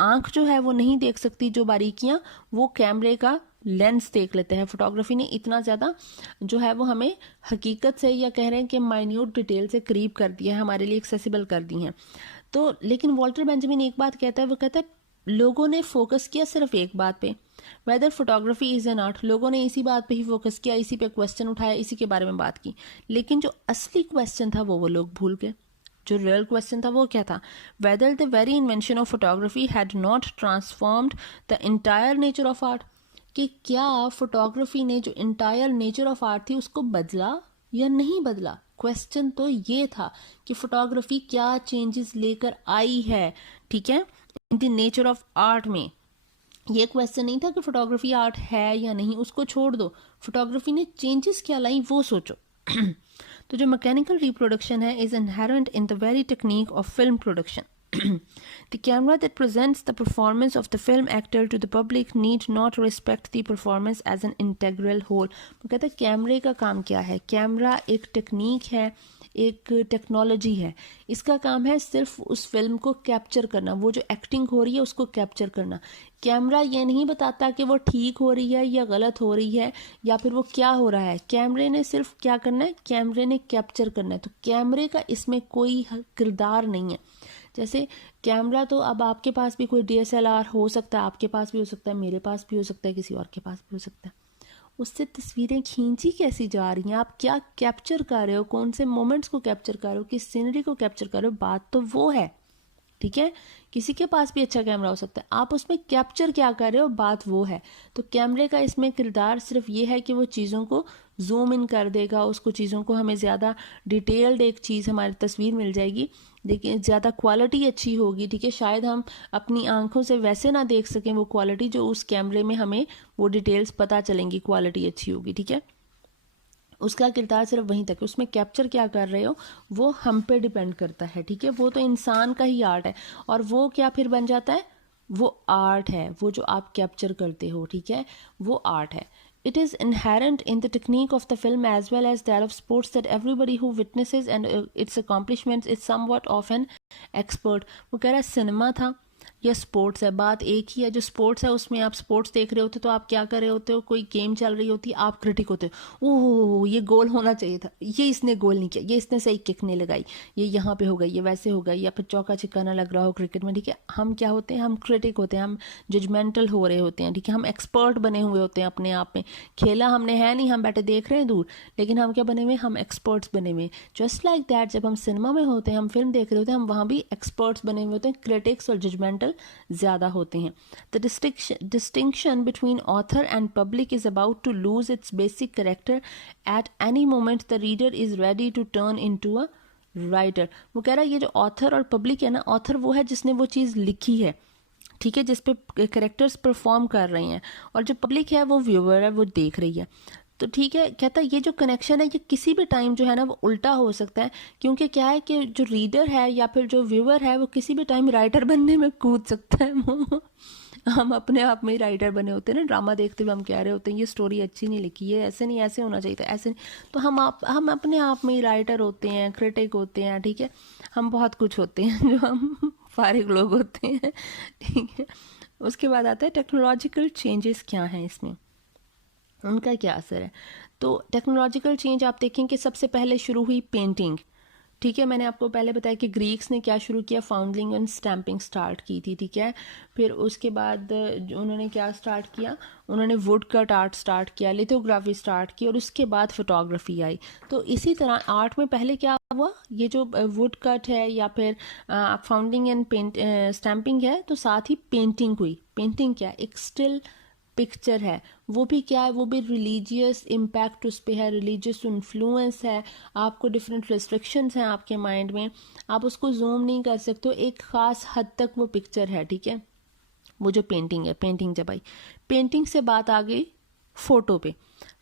आंख जो है वो नहीं देख सकती, जो बारीकियाँ वो कैमरे का लेंस देख लेते हैं। फोटोग्राफी ने इतना ज़्यादा जो है वो हमें हकीकत से, या कह रहे हैं कि माइन्यूट डिटेल से करीब कर दिया है, हमारे लिए एक्सेसिबल कर दी हैं। तो लेकिन वॉल्टर बेंजामिन एक बात कहता है, वो कहता है लोगों ने फोकस किया सिर्फ एक बात पे, whether photography is an art. लोगों ने इसी बात पे ही फोकस किया, इसी पे क्वेश्चन उठाया, इसी के बारे में बात की, लेकिन जो असली क्वेश्चन था वो लोग भूल गए। जो रियल क्वेश्चन था वो क्या था, whether the very invention of photography had not transformed the entire nature of art, कि क्या फोटोग्राफी ने जो इंटायर नेचर ऑफ आर्ट थी उसको बदला या नहीं बदला। क्वेश्चन तो ये था कि फोटोग्राफी क्या चेंजेस लेकर आई है, ठीक है, in the nature of art में। ये क्वेश्चन नहीं था कि फोटोग्राफी आर्ट है या नहीं, उसको छोड़ दो, फोटोग्राफी ने चेंजेस क्या लाई वो सोचो। तो जो मैकेनिकल रिप्रोडक्शन है is inherent in the very technique of film production. The camera that presents the performance of the film actor to the public need not respect the performance as an integral whole। वो कहते हैं कैमरे का काम क्या है, camera एक technique है, एक टेक्नोलॉजी है, इसका काम है सिर्फ उस फिल्म को कैप्चर करना, वो जो एक्टिंग हो रही है उसको कैप्चर करना। कैमरा ये नहीं बताता कि वो ठीक हो रही है या गलत हो रही है या फिर वो क्या हो रहा है, कैमरे ने सिर्फ क्या करना है, कैमरे ने कैप्चर करना है। तो कैमरे का इसमें कोई किरदार नहीं है। जैसे कैमरा तो अब आपके पास भी कोई DSLR हो सकता है, आपके पास भी हो सकता है, मेरे पास भी हो सकता है, किसी और के पास भी हो सकता है। उससे तस्वीरें खींची कैसी जा रही हैं, आप क्या कैप्चर कर रहे हो, कौन से मोमेंट्स को कैप्चर कर रहे हो, किस सीनरी को कैप्चर कर रहे हो, बात तो वो है, ठीक है। किसी के पास भी अच्छा कैमरा हो सकता है, आप उसमें कैप्चर क्या कर रहे हो, बात वो है। तो कैमरे का इसमें किरदार सिर्फ ये है कि वो चीज़ों को जूम इन कर देगा, उसको चीज़ों को हमें ज़्यादा डिटेल्ड एक चीज़ हमारी तस्वीर मिल जाएगी, लेकिन ज़्यादा क्वालिटी अच्छी होगी, ठीक है। शायद हम अपनी आंखों से वैसे ना देख सकें वो क्वालिटी जो उस कैमरे में हमें वो डिटेल्स पता चलेंगी, क्वालिटी अच्छी होगी, ठीक है। उसका किरदार सिर्फ वहीं तक, उसमें कैप्चर क्या कर रहे हो वो हम पे डिपेंड करता है, ठीक है। वो तो इंसान का ही आर्ट है, और वो क्या फिर बन जाता है, वो आर्ट है, वो जो आप कैप्चर करते हो, ठीक है, वो आर्ट है। It is inherent in the technique of the film as well as that of sports that everybody who witnesses and its accomplishments is somewhat of an expert। वो कह रहा है सिनेमा था या स्पोर्ट्स है, बात एक ही है। जो स्पोर्ट्स है उसमें आप स्पोर्ट्स देख रहे होते तो आप क्या कर रहे होते हो, कोई गेम चल रही होती है, आप क्रिटिक होते हो, ओह ये गोल होना चाहिए था, ये इसने गोल नहीं किया, ये इसने सही किक नहीं लगाई, ये यहाँ पे हो गई, ये वैसे हो गई, या फिर चौका छिक्का ना लग रहा हो क्रिकेट में, ठीक है। हम क्या होते हैं, हम क्रिटिक होते हैं, हम जजमेंटल हो रहे होते हैं, ठीक है। हम एक्सपर्ट बने हुए होते हैं अपने आप में, खेला हमने है नहीं, हम बैठे देख रहे हैं दूर, लेकिन हम क्या बने हुए, हम एक्सपर्ट्स बने हुए। जस्ट लाइक दैट जब हम सिनेमा में होते हैं, हम फिल्म देख रहे होते हैं, हम वहाँ भी एक्सपर्ट्स बने हुए होते हैं, क्रिटिक्स और जजमेंटल ज़्यादा होते हैं। The distinction between author and public is about to lose its basic character at any moment the reader is ready to turn into a writer। वो कह रहा है ये जो ऑथर और पब्लिक है ना, ऑथर वो है जिसने वो चीज़ लिखी है, ठीक है, जिस पे करेक्टर्स परफॉर्म कर रहे हैं, और जो पब्लिक है वो व्यूअर है, वो देख रही है। तो ठीक है, कहता है ये जो कनेक्शन है ये किसी भी टाइम जो है ना वो उल्टा हो सकता है, क्योंकि क्या है कि जो रीडर है या फिर जो व्यूअर है वो किसी भी टाइम राइटर बनने में कूद सकता है। वो हम अपने आप में ही राइटर बने होते हैं ना, ड्रामा देखते हुए हम कह रहे होते हैं ये स्टोरी अच्छी नहीं लिखी है, ऐसे नहीं, ऐसे होना चाहिए था, ऐसे नहीं। तो हम अपने आप में ही राइटर होते हैं, क्रिटिक होते हैं, ठीक है, हम बहुत कुछ होते हैं जो हम फारिग लोग होते हैं, ठीक है। उसके बाद आता है टेक्नोलॉजिकल चेंजेस क्या हैं इसमें, उनका क्या असर है। तो टेक्नोलॉजिकल चेंज आप देखें कि सबसे पहले शुरू हुई पेंटिंग, ठीक है। मैंने आपको पहले बताया कि ग्रीक्स ने क्या शुरू किया, फाउंडलिंग एंड स्टैंपिंग स्टार्ट की थी, ठीक है। फिर उसके बाद उन्होंने क्या स्टार्ट किया, उन्होंने वुड कट आर्ट स्टार्ट किया, लिथोग्राफी स्टार्ट की, और उसके बाद फोटोग्राफी आई। तो इसी तरह आर्ट में पहले क्या हुआ, ये जो वुड कट है या फिर फाउंडिंग एंड स्टैंपिंग है, तो साथ ही पेंटिंग हुई। पेंटिंग क्या है, एक स्टिल पिक्चर है, वो भी क्या है, वो भी रिलीजियस इम्पैक्ट उस पर है, रिलीजियस इन्फ्लुएंस है, आपको डिफरेंट रिस्ट्रिक्शंस हैं आपके माइंड में, आप उसको जूम नहीं कर सकते, एक ख़ास हद तक वो पिक्चर है, ठीक है। वो जो पेंटिंग है, पेंटिंग जब आई, पेंटिंग से बात आ गई फ़ोटो पे।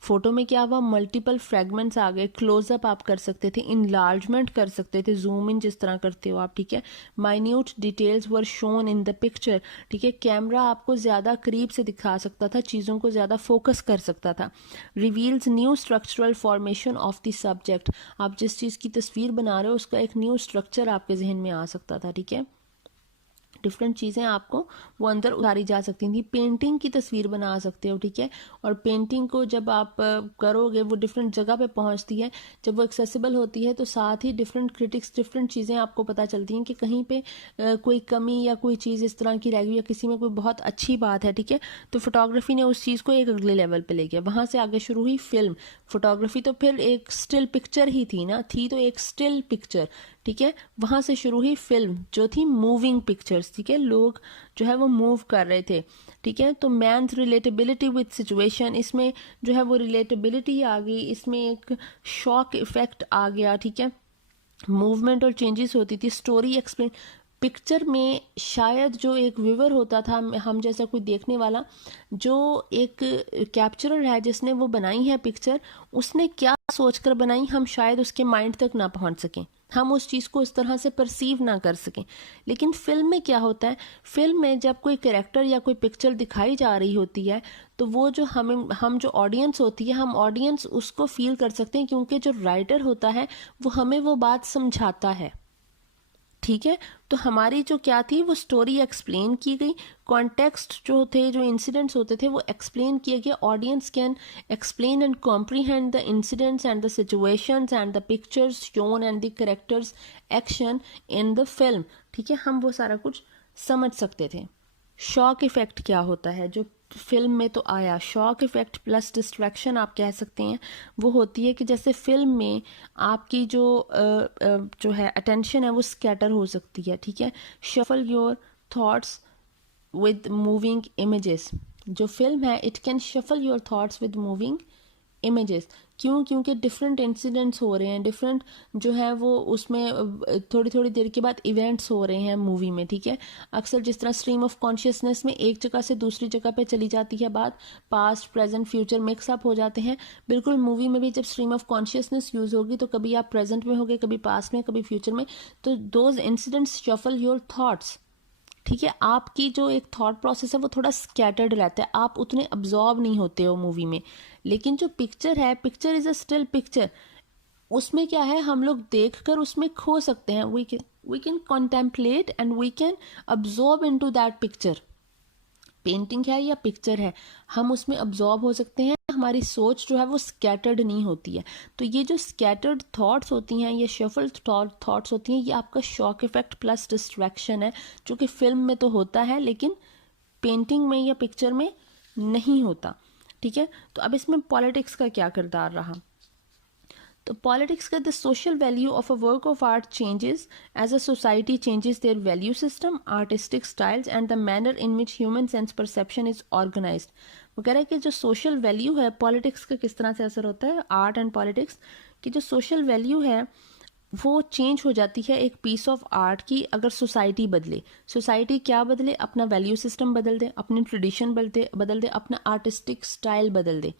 फ़ोटो में क्या हुआ, मल्टीपल फ्रेगमेंट्स आ गए, क्लोजअप आप कर सकते थे, इनलार्जमेंट कर सकते थे, जूम इन जिस तरह करते हो आप, ठीक है। Minute details were shown in the picture, ठीक है। कैमरा आपको ज़्यादा करीब से दिखा सकता था, चीज़ों को ज़्यादा फोकस कर सकता था। Reveals new structural formation of the subject, आप जिस चीज़ की तस्वीर बना रहे हो उसका एक न्यू स्ट्रक्चर आपके जहन में आ सकता था, ठीक है। डिफरेंट चीज़ें आपको वो अंदर उतारी जा सकती थी। पेंटिंग की तस्वीर बना सकते हो, ठीक है। और पेंटिंग को जब आप करोगे वो डिफरेंट जगह पे पहुंचती है, जब वो एक्सेसिबल होती है तो साथ ही डिफरेंट क्रिटिक्स, डिफरेंट चीज़ें आपको पता चलती हैं कि कहीं पे कोई कमी या कोई चीज़ इस तरह की रह गई या किसी में कोई बहुत अच्छी बात है, ठीक है। तो फोटोग्राफी ने उस चीज़ को एक अगले लेवल पे ले गया। वहाँ से आगे शुरू हुई फिल्म। फोटोग्राफी तो फिर एक स्टिल पिक्चर ही थी ना, थी तो एक स्टिल पिक्चर, ठीक है। वहाँ से शुरू हुई फिल्म जो थी मूविंग पिक्चर्स, ठीक है, लोग जो है वो मूव कर रहे थे, ठीक है। तो मैन्स रिलेटेबिलिटी विद सिचुएशन, इसमें जो है वो रिलेटेबिलिटी आ गई, इसमें एक शॉक इफेक्ट आ गया, ठीक है। मूवमेंट और चेंजेस होती थी, स्टोरी एक्सप्लेन। पिक्चर में शायद जो एक व्यूवर होता था, हम जैसा कोई देखने वाला, जो एक कैप्चरर है जिसने वो बनाई है पिक्चर, उसने क्या सोचकर बनाई, हम शायद उसके माइंड तक ना पहुंच सकें, हम उस चीज़ को इस तरह से परसीव ना कर सकें। लेकिन फिल्म में क्या होता है, फिल्म में जब कोई कैरेक्टर या कोई पिक्चर दिखाई जा रही होती है तो वो जो हम जो ऑडियंस होती है, हम ऑडियंस उसको फील कर सकते हैं, क्योंकि जो राइटर होता है वो हमें वो बात समझाता है, ठीक है। तो हमारी जो क्या थी, वो स्टोरी एक्सप्लेन की गई, कॉन्टेक्स्ट जो थे, जो इंसिडेंट्स होते थे वो एक्सप्लेन किए गए। Audience can explain and comprehend the incidents and the situations and the pictures shown and the characters action in the film, ठीक है। हम वो सारा कुछ समझ सकते थे। शॉक इफेक्ट क्या होता है, जो फिल्म में तो आया, शॉक इफेक्ट प्लस डिस्ट्रैक्शन आप कह सकते हैं। वो होती है कि जैसे फिल्म में आपकी जो है अटेंशन है वो स्कैटर हो सकती है, ठीक है। Shuffle your thoughts with moving images, जो फिल्म है it can shuffle your thoughts with moving images. क्यों, क्योंकि डिफरेंट इंसिडेंट्स हो रहे हैं, डिफरेंट जो है वो उसमें थोड़ी थोड़ी देर के बाद इवेंट्स हो रहे हैं मूवी में, ठीक है। अक्सर जिस तरह स्ट्रीम ऑफ कॉन्शियसनेस में एक जगह से दूसरी जगह पे चली जाती है बात, past present future mix up हो जाते हैं, बिल्कुल मूवी में भी जब स्ट्रीम ऑफ कॉन्शियसनेस यूज़ होगी तो कभी आप प्रेजेंट में होगे, कभी पास्ट में, कभी फ्यूचर में, तो those incidents shuffle your thoughts, ठीक है। आपकी जो एक थॉट प्रोसेस है वो थोड़ा स्कैटर्ड रहता है, आप उतने अब्जॉर्ब नहीं होते हो मूवी में। लेकिन जो पिक्चर है, picture is a still picture, उसमें क्या है, हम लोग देखकर उसमें खो सकते हैं, we can contemplate and we can absorb into that picture. Painting है या पिक्चर है, हम उसमें अब्जॉर्ब हो सकते हैं, हमारी सोच जो है वो स्कैटर्ड नहीं होती है। तो ये जो स्कैटर्ड थॉट्स होती हैं, ये शफल्ड थॉट्स होती हैं, ये आपका शॉक इफेक्ट प्लस डिस्ट्रैक्शन है, जो कि फिल्म में तो होता है लेकिन पेंटिंग में या पिक्चर में नहीं होता, ठीक है। तो अब इसमें पॉलिटिक्स का क्या किरदार रहा, तो पॉलिटिक्स का the social value of a work of art changes as a society changes their value system, artistic styles and the manner in which human sense perception is organised. वो कह रहा है कि जो सोशल वैल्यू है, politics का किस तरह से असर होता है, आर्ट एंड पॉलिटिक्स की जो सोशल वैल्यू है वो चेंज हो जाती है एक पीस ऑफ आर्ट की अगर सोसाइटी बदले। सोसाइटी क्या बदले? अपना वैल्यू सिस्टम बदल दे, अपनी ट्रेडिशन बदल दे, अपना आर्टिस्टिक स्टाइल बदल दे।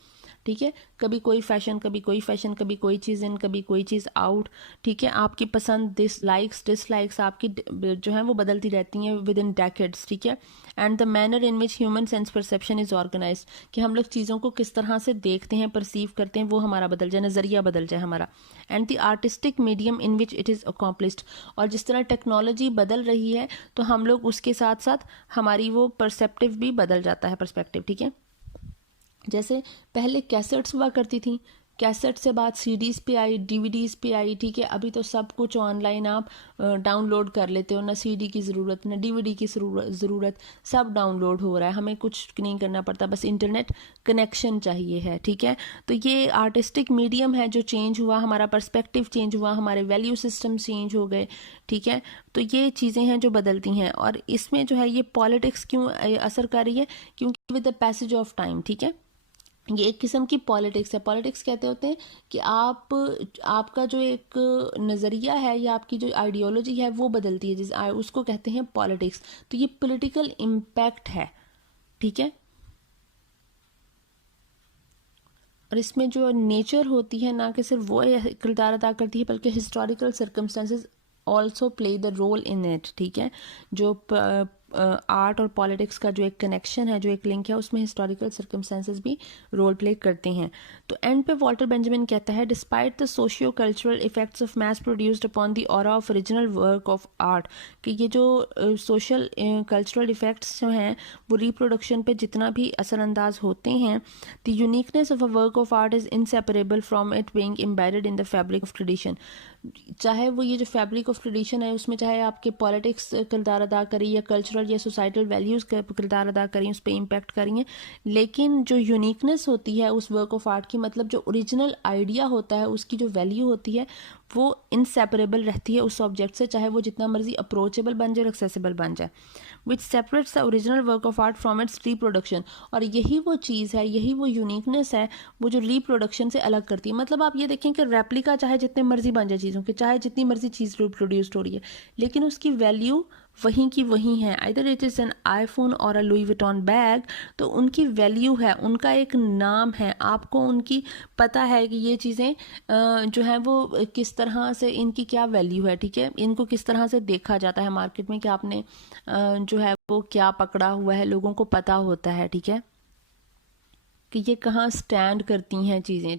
ठीक है, कभी कोई फैशन, कभी कोई फैशन, कभी कोई चीज़ इन, कभी कोई चीज़ आउट। ठीक है, आपकी पसंद, डिसलाइक्स आपकी जो है वो बदलती रहती हैं विद इन डेकेड्स। ठीक है, and the manner in which human sense perception is organised, कि हम लोग चीज़ों को किस तरह से देखते हैं, परसीव करते हैं, वो हमारा बदल जाए, नज़रिया बदल जाए हमारा। And the artistic medium in which it is accomplished, और जिस तरह टेक्नोलॉजी बदल रही है तो हम लोग उसके साथ साथ हमारी वो परसेप्टिव भी बदल जाता है, परस्पेक्टिव। ठीक है, जैसे पहले कैसेट्स हुआ करती थी, कैसेट से बाद सीडीज़ पे आई, डीवीडीज़ पे आई। ठीक है, अभी तो सब कुछ ऑनलाइन आप डाउनलोड कर लेते हो, ना सीडी की ज़रूरत ना डीवीडी की ज़रूरत, सब डाउनलोड हो रहा है, हमें कुछ नहीं करना पड़ता, बस इंटरनेट कनेक्शन चाहिए है। ठीक है, तो ये आर्टिस्टिक मीडियम है जो चेंज हुआ, हमारा पर्सपेक्टिव चेंज हुआ, हमारे वैल्यू सिस्टम चेंज हो गए। ठीक है, तो ये चीज़ें हैं जो बदलती हैं, और इसमें जो है ये पॉलिटिक्स क्यों असर कर रही है? क्योंकि with the passage of time, ठीक है, ये एक किस्म की पॉलिटिक्स है। पॉलिटिक्स कहते होते हैं कि आपका जो एक नज़रिया है या आपकी जो आइडियोलॉजी है वो बदलती है, जिस उसको कहते हैं पॉलिटिक्स। तो ये पॉलिटिकल इम्पैक्ट है। ठीक है, और इसमें जो नेचर होती है ना कि सिर्फ वो किरदार अदा करती है, बल्कि historical circumstances also play the role in it. ठीक है, जो आर्ट और पॉलिटिक्स का जो एक कनेक्शन है, जो एक लिंक है, उसमें हिस्टोरिकल सर्कमस्टेंसेस भी रोल प्ले करते हैं। तो एंड पे वॉल्टर बेंजामिन कहता है, despite the socio cultural effects of mass produced upon the aura of original work of art, कि ये जो सोशल कल्चरल इफेक्ट्स जो हैं वो रिप्रोडक्शन पे जितना भी असरअंदाज होते हैं, the uniqueness of a work of art is inseparable from it being embedded in the fabric of tradition. चाहे वो ये जो फैब्रिक ऑफ ट्रेडिशन है उसमें चाहे आपके पॉलिटिक्स किरदार अदा करें या कल्चरल या सोसाइटल वैल्यूज़ किरदार अदा करें, उस पर इम्पैक्ट करेंगे, लेकिन जो यूनिकनेस होती है उस वर्क ऑफ आर्ट की, मतलब जो ओरिजिनल आइडिया होता है, उसकी जो वैल्यू होती है वो इनसेपरेबल रहती है उस ऑब्जेक्ट से, चाहे वो जितना मर्जी अप्रोचेबल बन जाए और एक्सेसिबल बन जाए, which separates the original work of art from its reproduction. और यही वो चीज़ है, यही वो यूनिकनेस है वो जो रिप्रोडक्शन से अलग करती है। मतलब आप ये देखें कि रेप्लिका चाहे जितने मर्जी बन जाए चीज़ों के, चाहे जितनी मर्जी चीज़ रिप्रोड्यूस्ड हो रही है, लेकिन उसकी वैल्यू वहीं की वहीं है। Either it is an iPhone और अ लुई विटॉन बैग, तो उनकी वैल्यू है, उनका एक नाम है, आपको उनकी पता है कि ये चीज़ें जो है वो किस तरह से, इनकी क्या वैल्यू है। ठीक है, इनको किस तरह से देखा जाता है मार्केट में, कि आपने जो है वो क्या पकड़ा हुआ है, लोगों को पता होता है। ठीक है, कि ये कहाँ स्टैंड करती हैं चीज़ें।